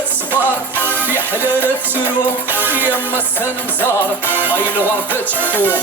تصفار في حلالة تروح يما السنمزار اي الوردة تفوق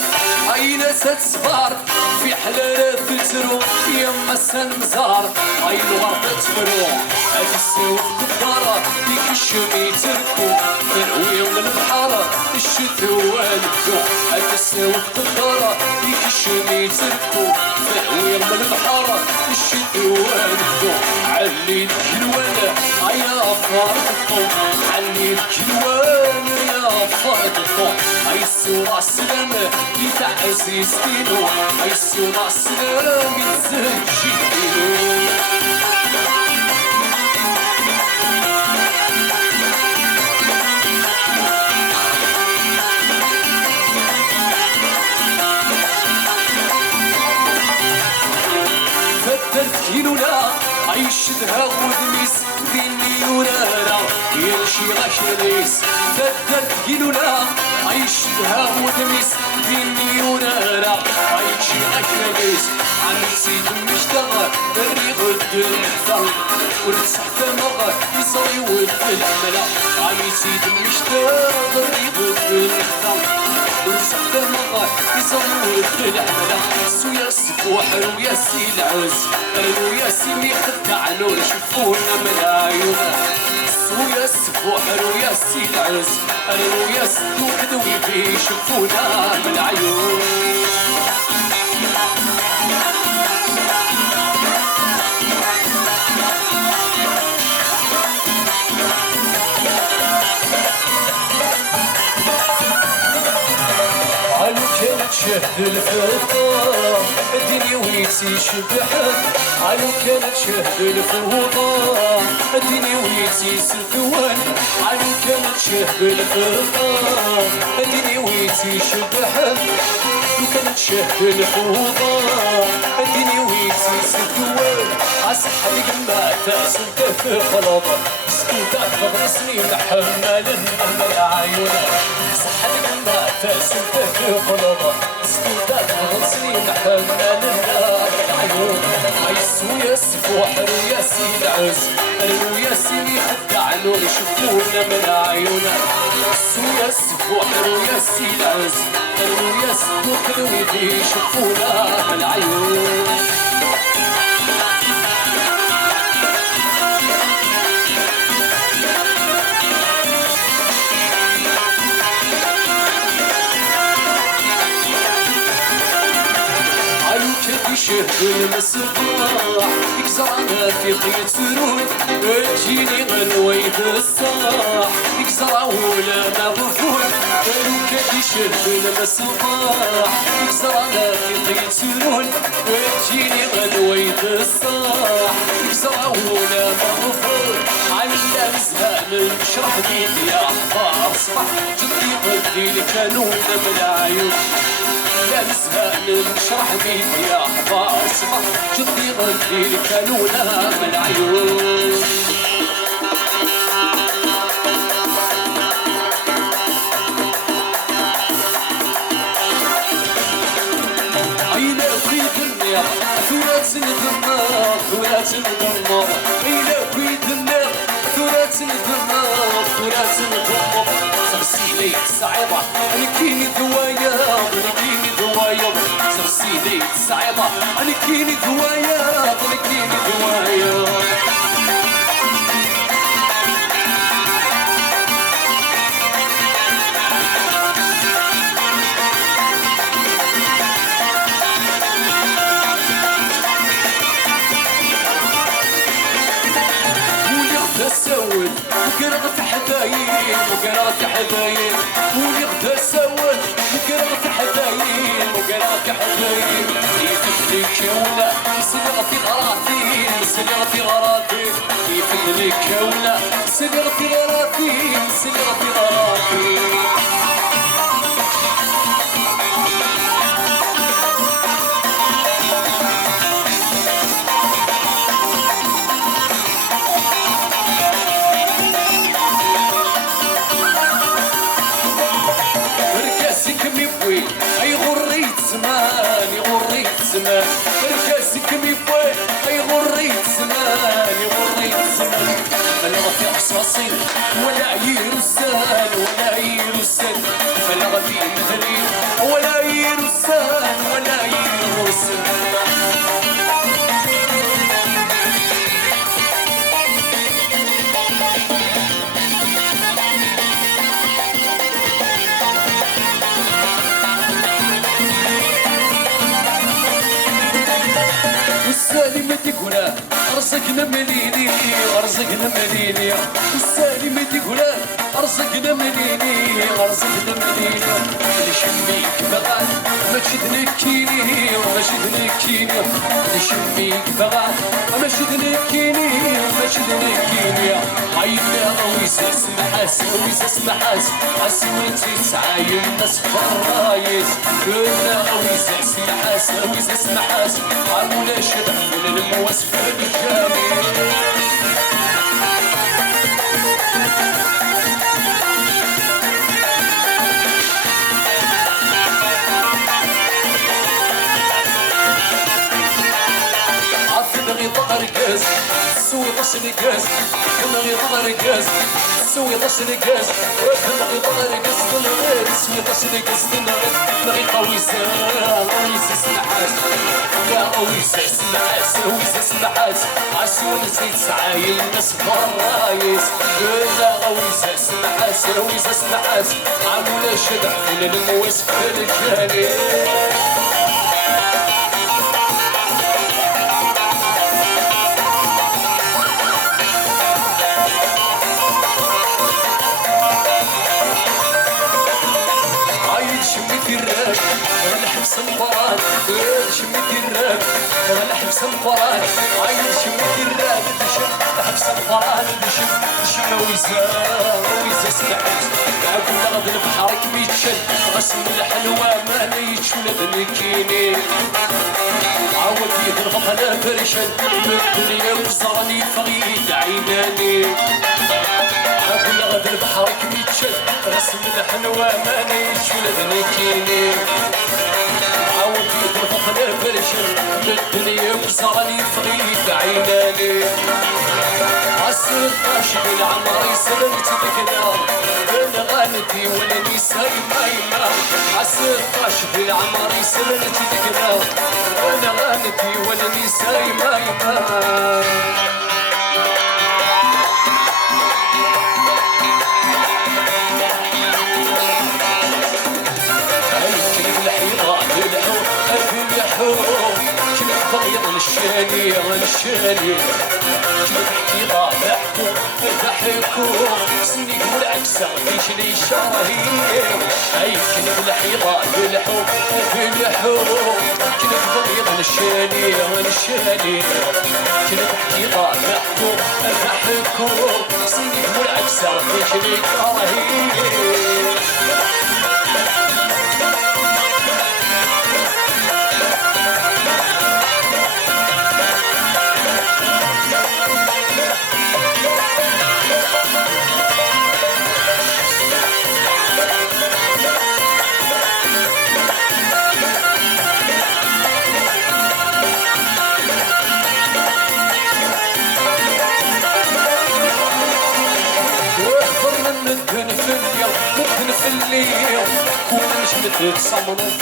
اي ناس تصفار في حلالة تروح يما السنمزار اي الوردة تفروح هادي السوق كبارة ديك الشمي تركو تروي من البحارة الشتو والدو هادي السوق كبارة ديك الشمي تركو تروي من البحارة الشتو والدو علي الكلوانة يا فارق الطوم علي الكلوانة يا فارق الطوم اي السورة السلامة يتاع عزيز دينو اي السورة السلامة يتزهجي دينو فدرت كيلو لا عيشتها ودميس ديني ورارا يمشي غشريس فدرت كيلو لا عيشتها ودميس ديني ورارا عيشي غشريس عن سيد مشتغل الريغ الدنيا ورسحت مغا يصري ود العملة عن سيد مشتغل الريغ الدنيا ورسحت مغا يصري ود العملة سويا السفوحر ويا سي العز ويا سي خدع نور شوفونا من عيونه ويا السفوحر ويا سي العز ويا سدو كدوي بي شوفونا من عيون شهد الفوضى الدنيا ويتي شبحت علو كانت شهد الفوضى الدنيا ويتي سلفوان علو كانت شهد الفوضى الدنيا ويتي شبحت لو كانت شهد الفوضى الدنيا ويتي سلفوان عصح القمة تاسلت في خلاطة سكوت أكبر سنين حمال النمر عيونه عصح القمة تاسلت في خلاطة سكوت أكبر سنين حمال النمر عيونه عيسو يا سفوحر يا سي العز ويا سي خدع نور يشوفونا من عيونه عيسو يا سفوحر يا سي العز ويا سي كدوي يشوفونا من عيونه شهد المسباح يكسرنا في قيد سرون تجيني غنويد الصاح يكسر ولا مغفول كدي شهد المسباح يكسرنا في قيد سرون تجيني غنويد الصاح يكسر ولا مغفول على مزهان شرح بيدي يا حفار صبح جدي قدي الكانون من العيون لا نزهان نشرح بيدي يا حفار صبح جدي غدي الكانونة من العيون عينا في الدنيا ثلاث الدمار ثلاث الدمار عينا في الدنيا ثلاث الدمار ثلاث الدمار سرسيلي صعيبة نكيني ذوايا نكيني ذوايا سرسيلي صعيبة نكيني ذوايا نكيني ذوايا سود وقرغت حدايم وقرغت حدايم ولي غدا سود وقرغت حدايم وقرغت حدايم يفدلي كولا سلغتي غراضي سلغتي غراضي يفدلي كولا سلغتي غراضي سلغتي غراضي اي غريت زمان غريت زمان ركاسك ميفوي اي غريت زمان غريت زمان قصاصي ولا يرسل ولا يرسل فلا غادي مثلي ولا يرسل ولا يرسل السالي تقول رزقنا مليني رزقنا مليني السالي تقول رزقنا مليني رزقنا مليني نشميك بغات ما تشدنكيني وما شدنكيني نشميك بغات ما شدنكيني وما شدنكيني عينا ويساس محاس ويساس محاس عسولتي تعاين الناس فرايس قلنا ويساس محاس ويساس محاس عمولا شدح للمواسف الجميل عفدغي ظهر قاس سوي غش القاس دمغي ظهر قاس سوي غش القاس دمغي ظهر قاس دمغي سوي غش القاس دمغي قويسة قويسة سمحات لا قويسة سمحات قويسة سمحات عسول زيت سعايل الناس فرايس لا قويسة سمحات قويسة سمحات عمولا شدح للمواسف الجاني سمبران شميت الراب وانا حبس القران عايز شميت الراب دشم حبس القران دشم ويزا سمعت كل غد البحر كبيتشل غسل الحلوى ما ليش ولد الكيني عاود يد الغفله فرشل بالدنيا وزرني فغيد عيناني كل غد البحر كبيتشل غسل الحلوى ما ليش ولد الكيني عاود يضرب الفرشل بالدنيا وزرني فغيد عيناني عسر الطاشق العمر يسرنت بكنا انا غالتي ولا نساي مايما عسر الطاشق العمر يسرنت بكنا انا غالتي ولا نساي مايما الشاني الشاني كيف تحكي ضحكو ضحكو سني والعكسة فيش لي شراهي اي كنت الحيضة بالحو بالحو كنت ضغيض الشاني الشاني كنت تحكي ضحكو ضحكو سني والعكسة فيش لي شراهي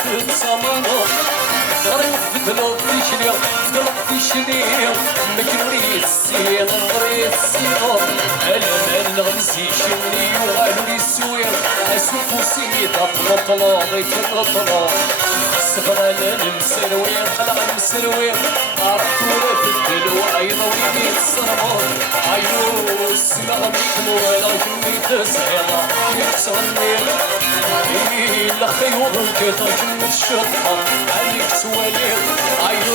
تتصمنوا غريب بدلو في شنيو بدلو في شنيو مكنوري السير غريب السير المال نغمسي شنيو غالوري السوير اسوفو سيد اطلطلو غيت اطلطلو الصغر المسروير خلق المسروير عرفتو في الدلو ايضا ويدي الصرمون عيو السما غميكم ولا غمي تسعيرا يكسرني إلا خيور كتر جنة الشطحة عليك سوالير